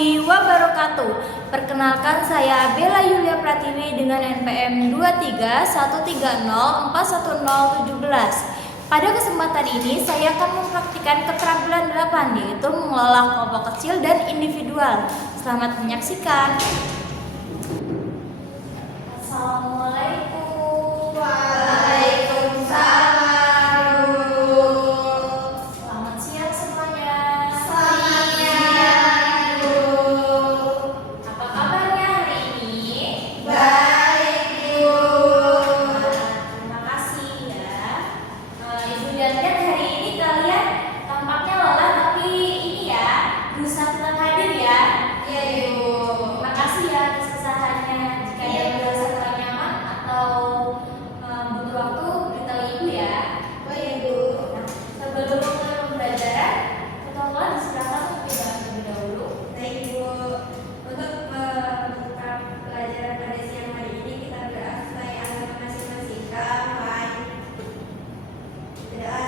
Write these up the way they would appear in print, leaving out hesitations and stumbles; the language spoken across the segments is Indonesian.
warahmatullahi wabarakatuh. Perkenalkan, saya Bella Yulia Pratiwi dengan NPM 23130411017. Pada kesempatan ini saya akan mempraktikkan keterampilan 8, yaitu mengelola kelompok kecil dan individual. Selamat menyaksikan. Assalamualaikum. Waalaikumsalam. Selamat siang semuanya. Selamat siang, Bu. Apa kabarnya hari ini? Baik, Bu. Terima kasih ya. Ibu lihat-lihat hari ini kalian tampaknya lelah, tapi ini ya berusaha tetap hadir ya. Iya, Ibu. Terima kasih ya atas kesahannya. Jika ada yang merasa kurang nyaman atau butuh waktu, beritahu ibu ya. Baik, Bu. Nah, sebelum mulai pembelajaran, ketua disilakan untuk dibahas terlebih dahulu. Baik, Bu. Untuk membuka pelajaran pada siang hari ini, kita berdoa supaya agama masing-masing damai. Berdoa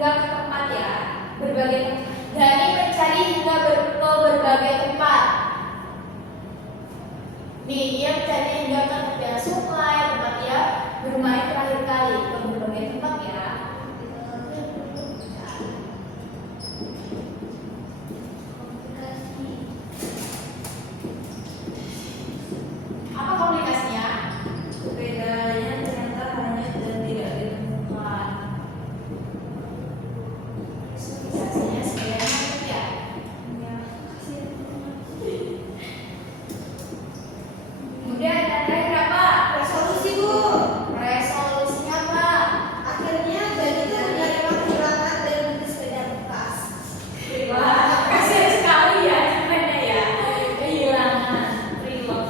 hingga ke tempat ya, berbagai tempat. Dani mencari hingga ke berbagai tempat. Nih, dia mencari hingga ke tepian sungai, tempat dia bermain terakhir kali, ke berbagai tempat ya. Apa komplikasinya? Bedanya ternyata hanyut dan tidak ditemukan. Komplikasinya sebenarnya ya. Kemudian yang terakhir apa? Resolusi, Bu. Resolusinya apa? Akhirnya Dani itu mencari waktu berangkat dan membeli sepeda bekas. Wah, kasihan sekali ya temannya ya. Kehilangan freelog.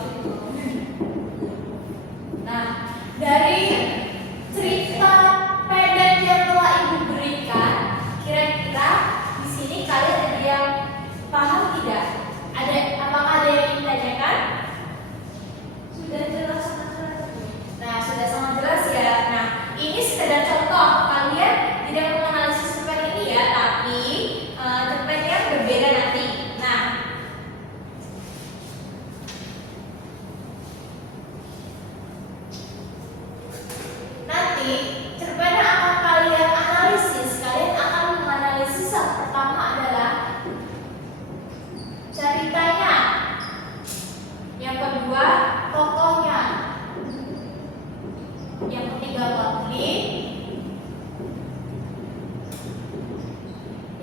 Nah, dari cerita pendek yang telah Ibu berikan, kira-kira di sini kalian ada yang paham tidak? Apakah ada yang ingin ditanyakan? Sudah jelas sangat. Nah, sudah sangat jelas ya. Nah, ini sekedar contoh. Kalian tidak menganalisis cerpen ini ya, tapi cerpen yang berbeda nanti. Nah, nanti cerpen yang akan kalian analisis, kalian akan menganalisis yang pertama adalah ceritanya. Yang kedua, tokohnya. Yang ketiga, konflik.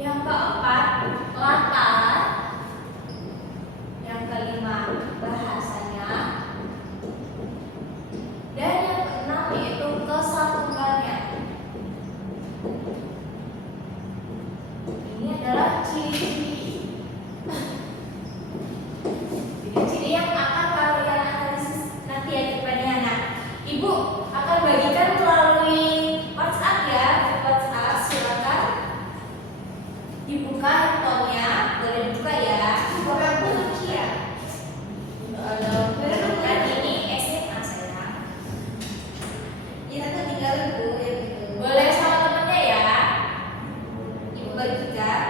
Yang keempat, latar. Yang kelima, bahasanya. Dan yang keenam yaitu kesatuannya. Ini adalah ciri-ciri. Ciri-ciri yang akan kalian analisis nanti ya cerpennya. Nah, Ibu akan bagikan melalui WhatsApp ya, WhatsApp silakan dibuka handphonenya, boleh dibuka ya. Bapak aku lucu ya. Dan ini SMA saya. Ini aku tinggalin, Bu, ya gitu. Boleh sama temennya ya. Ibu bagikan.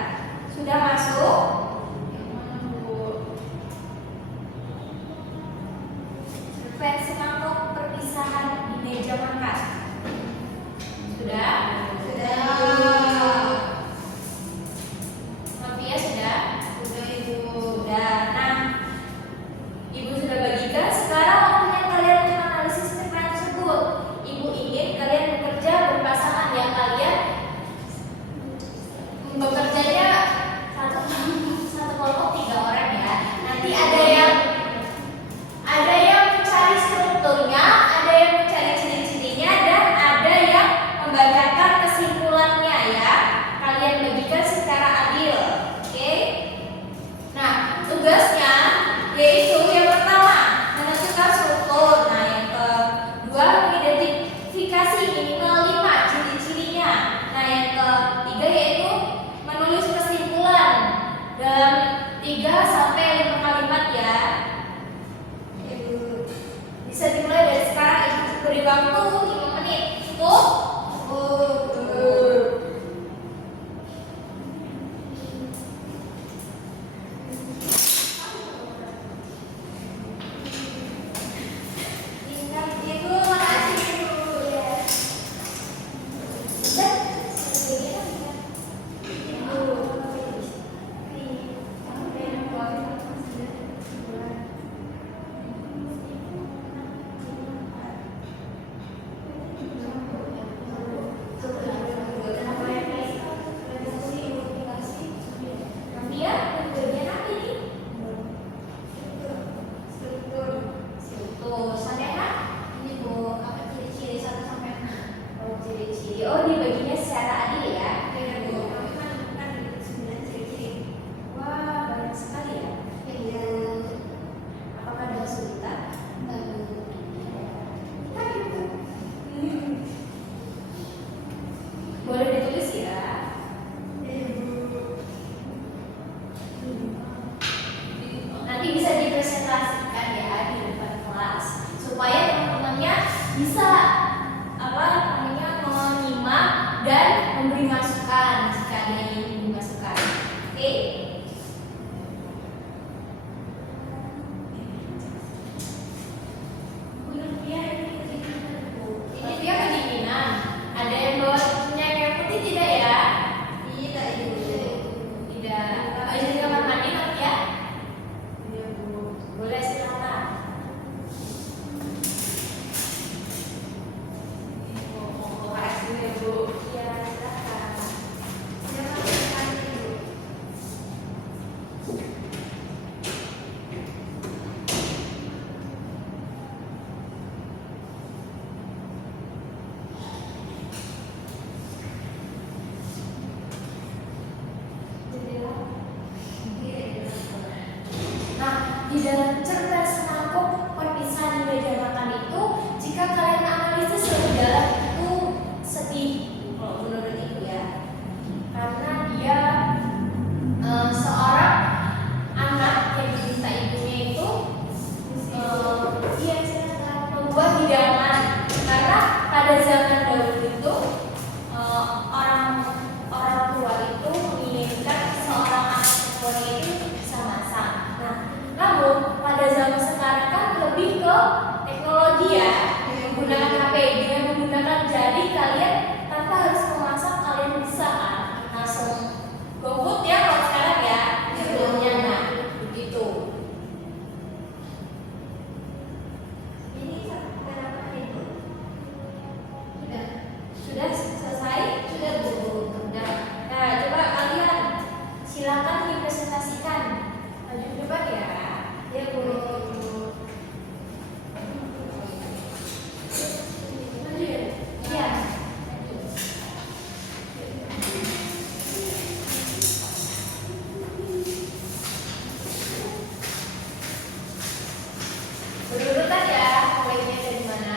Sudah masuk? Yang mana, Bu? Cerpen semangkuk perpisahan di meja makan. Sudah? Sudah. Novia sudah? Sudah, Ibu. Sudah. Nah, Ibu sudah bagikan. Sekarang waktunya kalian untuk analisis cerpen tersebut. Ibu ingin kalian bekerja berpasangan ya. Kalian bekerjanya satu kelompok 3 orang ya. Nanti ada yang mencari strukturnya, ada yang mencari ciri-cirinya, dan ada yang membacakan kesimpulannya ya. Kalian bagikan secara adil, oke? Nah, tugasnya yaitu yang pertama menentukan struktur. Nah, yang kedua mengidentifikasi minimal 5 ciri-cirinya. Nah, yang ketiga yaitu menulis kesimpulan dalam 3 sampai 5 kalimat ya. Ibu. Bisa dimulai dari sekarang. Ibu beri waktu 5 menit. Cukup? Ibu, makasih Ibu. Ya. Sudah? Dia bagian apa ini? Struktur. Saudara? Ini Bu, apa ciri-ciri 1 sampai 6? Oh, ciri-ciri. Oh, dibaginya secara adil ya. Iya, Bu. Kami kan 9 ciri-ciri. Wah, banyak sekali ya. Iya. Apakah ada kesulitan? Boleh ditulis ya. Nanti bisa dipresentasikan ya di depan kelas supaya teman-temannya bisa menyimak dan memberi masukan. pada zaman dahulu itu orang tua itu menginginkan seorang anak perempuan itu bisa masak. Nah, namun pada zaman sekarang kan lebih ke teknologi ya, menggunakan HP dengan menggunakan jari kalian tanpa harus memasak kalian bisa kan langsung GoFood ya kalau sekarang ya sebelumnya. Nah begitu. Ini kenapa itu? Sudah selesai? Sudah Bu? Sudah. Nah, coba kalian silakan dipresentasikan. Maju ke depan ya. Ya, Bu. Maju ya? Iya. Berurutan ya, mulainya dari mana?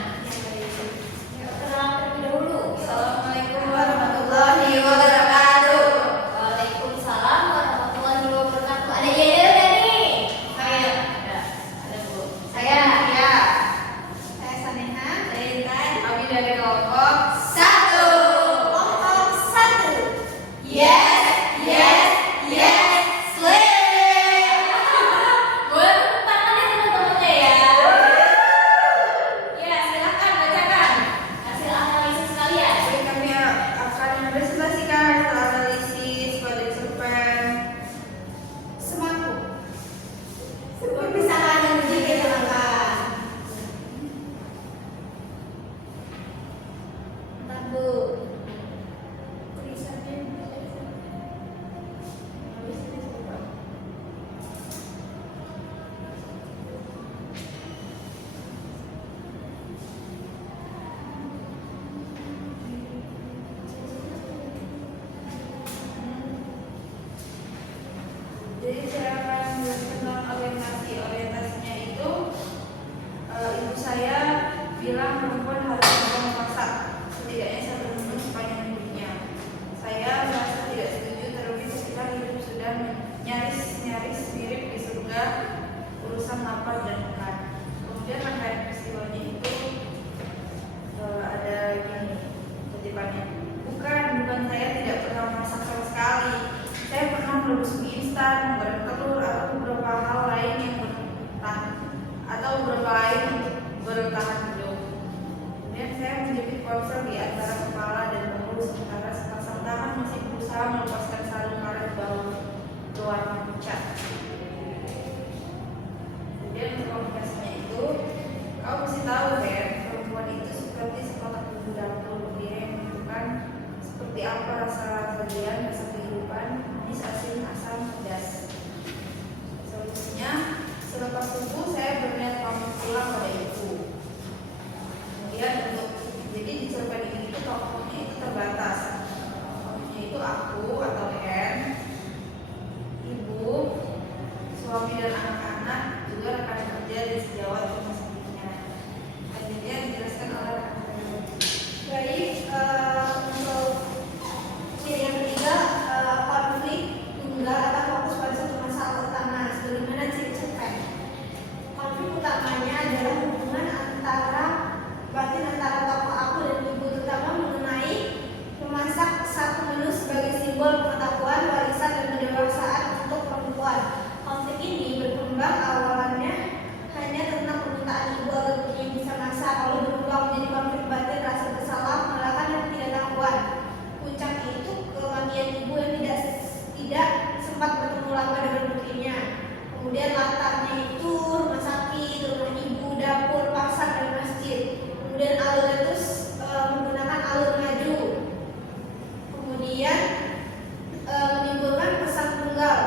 Perkenalan terlebih dahulu. Assalamualaikum warahmatullahi wabarakatuh. Waalaikumsalam warahmatullahi wabarakatuh. Ada Yaya udah nih? Saya. Ada Bu. Saya Nadia. Saya Saneha. Saya Intan. Kami dari kelompok 1. Kelompok 1. Yes, yes, yes, slay. Boleh tepuk tangan ya teman-temannya ya. Ya, silakan bacakan hasil analisis kalian. Jadi kami akan mempresentasikan hasil analisis pada cerpen Semaku. Perpisahan dan juga kenangan. Bentar, Bu. Tulisannya jadi saya akan menjelaskan tentang orientasi. Orientasinya itu ibu saya bilang perempuan harus bisa memasak setidaknya satu menu sepanjang hidupnya. Saya merasa tidak setuju, terlebih ketika hidup sudah nyaris mirip di surga urusan lapar dan makan. Kemudian rangkaian peristiwanya itu ada gini kutipannya. Bukan saya tidak pernah masak sama sekali. Saya pernah merebus mie instan, menggoreng telur, atau beberapa hal lain yang bertahan hidup. Kemudian saya menjepit ponsel di antara kepala dan bahu sementara sepasang tangan masih berusaha melepaskan sarung karet bahu berwarna pucat. Kemudian untuk komunikasinya itu, kau mesti tahu Ben, perempuan itu seperti sekotak bumbu dapur. Dia yang menentukan seperti apa rasa sajian, rasa kehidupan, manis, asin, asam, pedas. Solusinya, selepas subuh saya berniat pamit pulang pada ibu. Kemudian jadi di cerpen ini itu tokohnya itu terbatas. Tokohnya itu aku atau N, ibu, suami dan anak-anak, juga rekan kerja dan sejawat rumah sakitnya. Selanjutnya dijelaskan oleh rekan-rekan. Baik, untuk ciri yang ketiga, konflik tunggal atau fokus pada satu masalah utama. Sebagaimana ciri cerpen, konflik utamanya adalah hubungan batin antara tokoh aku dan ibu, terutama mengenai memasak satu menu sebagai simbol pengetahuan, warisan, dan pendewasaan untuk perempuan. Konflik ini berkembang awalnya hanya tentang permintaan ibu agar putrinya bisa masak, lalu berkembang menjadi konflik batin, rasa bersalah, penolakan, dan ketidaktahuan. Puncaknya itu kematian ibu yang tidak sempat bertemu lama dengan putrinya. Kemudian latarnya itu rumah sakit, rumah ibu, dapur, pasar, dan masjid. Kemudian alurnya terus menggunakan alur maju. Kemudian menimbulkan pesan tunggal.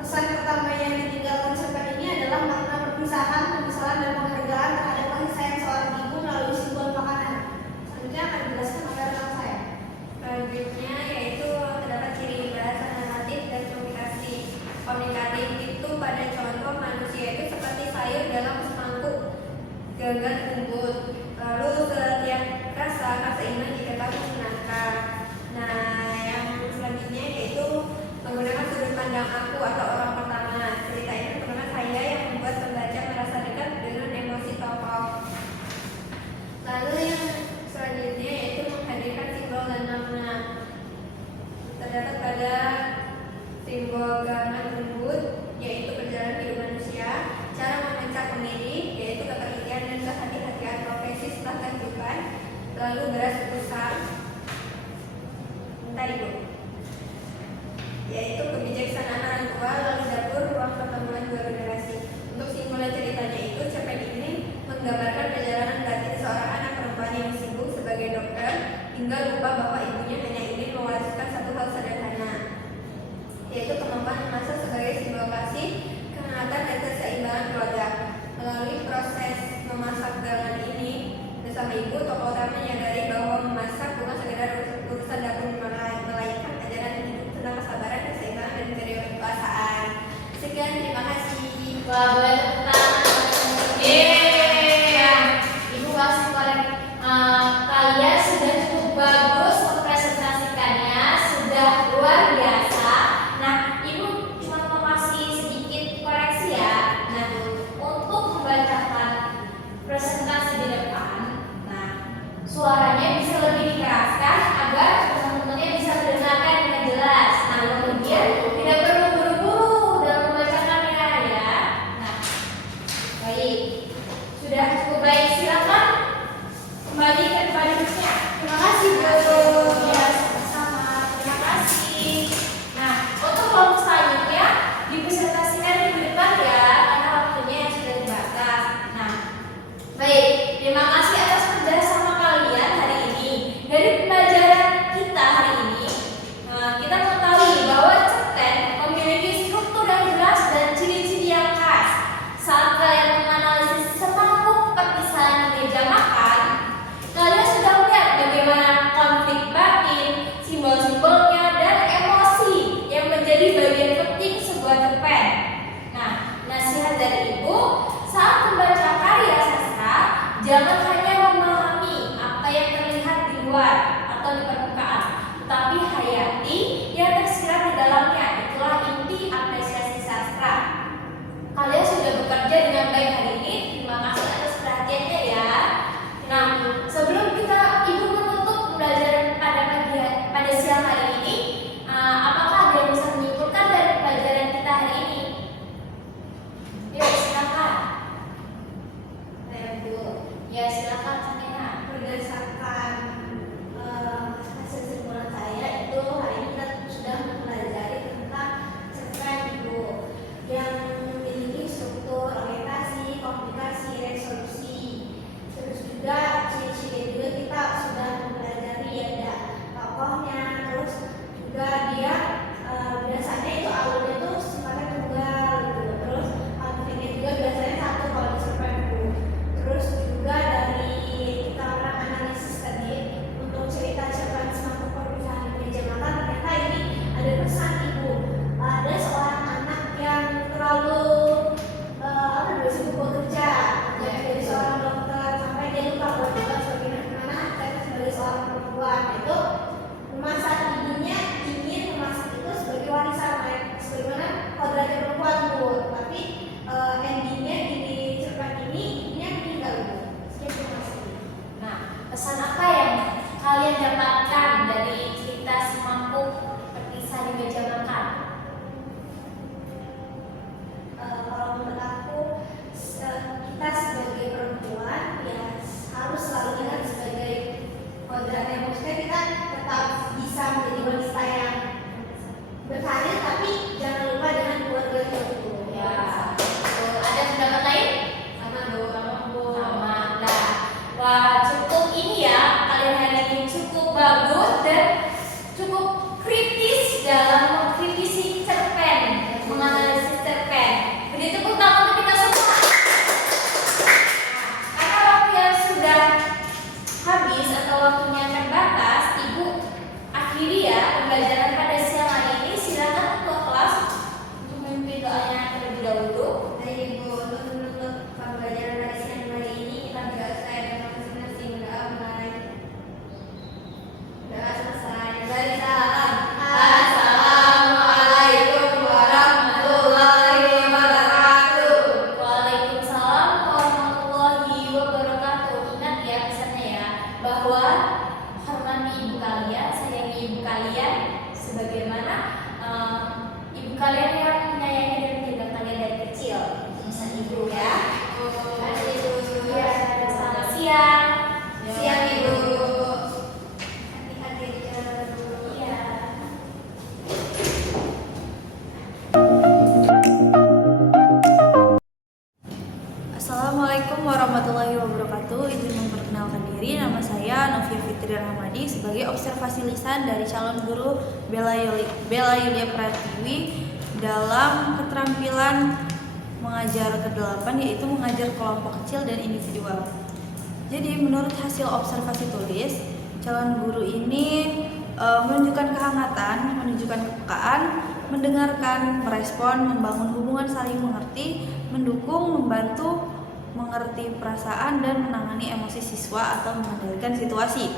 Pesan pertama yang ditinggalkan cerpen ini adalah makna perpisahan, penyesalan, dan penghargaan terhadap kasih sayang seorang ibu melalui simbol makanan. Selanjutnya akan dijelaskan oleh rekan saya. Selanjutnya yaitu terdapat ciri bahasa naratif dan komunikasi. Komunikatif itu pada contoh manusia itu seperti sayur dalam semangkuk gagal unggut. Lalu setiap rasa seimbang jika kamu menangkap. Nah, yang selanjutnya yaitu menggunakan sudut pandang aku atau orang pertama. Cerita ini menggunakan saya yang membuat pembaca merasa dekat dengan emosi tokoh. Lalu yang selanjutnya terdapat pada simbol gamma tersebut, yaitu perjalanan hidup manusia, cara memecah pemilih, yaitu ketelitian dan kehati-hatian profesi setelah kehidupan, lalu beras besar, yaitu kebijaksanaan orang tua, lalu dapur, ruang pertemuan dua generasi. Untuk simpulan ceritanya itu, cerpen ini menggambarkan perjalanan batin seorang anak perempuan yang sibuk sebagai dokter, hingga lupa bahwa ibunya hanya ingin mewariskan satu hal sederhana, yaitu kemampuan memasak sebagai simbol kasih, kehangatan dan keseimbangan keluarga. Melalui proses memasak dalam ini, bersama ibu, tokoh utama menyadari bahwa memasak bukan sekedar urusan dapur, melainkan ajaran hidup tentang kesabaran, keseimbangan, dan kedewasaan. Sekian, terima kasih. Wah, boleh tepuk tangan. Ibu kasih korek. Kalian sudah cukup bagus mempresentasikannya, sudah luar biasa. Nah, ibu cuma mau kasih sedikit koreksi ya. Nah, untuk membacakan presentasi di depan, nah suaranya bisa lebih dikeraskan agar teman-temannya bisa mendengarkan dengan jelas. Nah, kemudian tidak perlu buru-buru dalam membacakannya ya. Nah, baik, sudah cukup baik. Silakan kembali ke tempat duduknya. Terima kasih Bu. Ya, sama-sama. Terima kasih. Nah, untuk kelompok selanjutnya dipresentasikan di depan ya, karena waktunya yang sudah terbatas. Nah, baik, terima kasih atas kerjasama kalian hari ini. Dari pembelajaran kita hari ini, kita mengetahui bahwa cerpen memiliki struktur yang jelas dan ciri-ciri yang khas. Saat kalian menganalisis semangkuk perpisahan di meja makan, kalian sudah melihat bagaimana konflik batin, simbol-simbolnya, dan emosi yang menjadi bagian penting sebuah cerpen. Nah, nasihat dari ibu, saat membaca karya sastra, jangan hanya memahami apa yang terlihat di luar atau di permukaan, tetapi hayati yang tersirat di dalamnya. Itulah inti apresiasi sastra. Kalian sudah bekerja dengan baik hari ini. Terima kasih atas perhatiannya ya. Nah, sebelum ibu menutup pembelajaran pada siang hari ini, apakah ada yang bisa menyimpulkan dari pembelajaran kita hari ini? Yuk, silakan. Ya, silakan Sakina. Berdasarkan hasil simpulan saya itu, hari ini kita sudah mempelajari tentang cerpen Ibu yang memiliki struktur, orientasi, komunikasi, resolusi. Terus juga ciri-ciri juga kita sudah mempelajari ada tokohnya, terus juga dia biasanya itu alurnya itu sifatnya tunggal gitu. Terus konfliknya juga biasanya satu kalau di cerpen Ibu. Terus juga dari kita orang analisis tadi untuk cerita cerpen semangkuk perpisahan di meja makan, ternyata ini ada pesan Ibu. Ada seorang anak yang terlalu sibuk bekerja, jadi seorang dokter sampai dia lupa bahwa bagaimana kita sebagai seorang perempuan itu memasak, ibunya ingin memasak itu sebagai warisan, sebagaimana kodratnya perempuan Bu. Tapi endingnya di cerpen ini ibunya meninggal Bu. Sekian, terima kasih. Nah, pesan apa yang kalian dapatkan dari cerita semangkuk perpisahan di meja makan? Kalau menurut aku, kita sebagai perempuan ya harus selalu ingat sebagai kodratnya, maksudnya kita tetap bisa menjadi wanita yang berkarir, tapi jangan lupa dengan keluarga itu. Ya, betul. Ada pendapat lain? Sama Bu. Sama. Nah, wah, cukup ini ya, kalian hari ini cukup bagus dan cukup kritis dalam mengkritisi cerpen, menganalisis cerpen. Beri tepuk tangan untuk kita semua. Karena waktu yang sudah habis atau waktunya terbatas, Ibu akhiri ya pembelajaran pada siang hari ini. Silakan ketua kelas untuk memimpin doanya terlebih dahulu. Dari Ibu, untuk menutup pembelajaran pada siang hari ini, kita berdoa dengan masing-masing. Doa mulai. Siang Ibu. Adik-adik guru. Iya. Assalamualaikum warahmatullahi wabarakatuh. Izin memperkenalkan diri, nama saya Novia Fitri Rahmadi sebagai observasi lisan dari calon guru Bella Yulia Pratiwi dalam keterampilan mengajar ke-8, yaitu mengajar kelompok kecil dan individual. Jadi menurut hasil observasi tulis, calon guru ini menunjukkan kehangatan, menunjukkan kepekaan, mendengarkan, merespon, membangun hubungan saling mengerti, mendukung, membantu, mengerti perasaan, dan menangani emosi siswa atau mengendalikan situasi.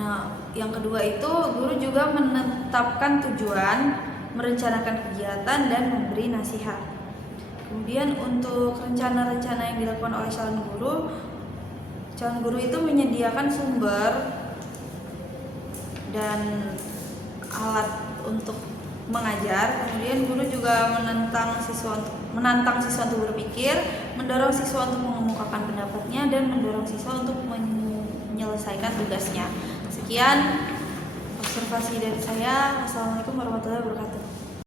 Nah, yang kedua itu guru juga menetapkan tujuan, merencanakan kegiatan, dan memberi nasihat. Kemudian untuk rencana-rencana yang dilakukan oleh calon guru itu menyediakan sumber dan alat untuk mengajar. Kemudian guru juga menantang siswa untuk berpikir, mendorong siswa untuk mengemukakan pendapatnya, dan mendorong siswa untuk menyelesaikan tugasnya. Sekian observasi dari saya. Assalamualaikum warahmatullahi wabarakatuh.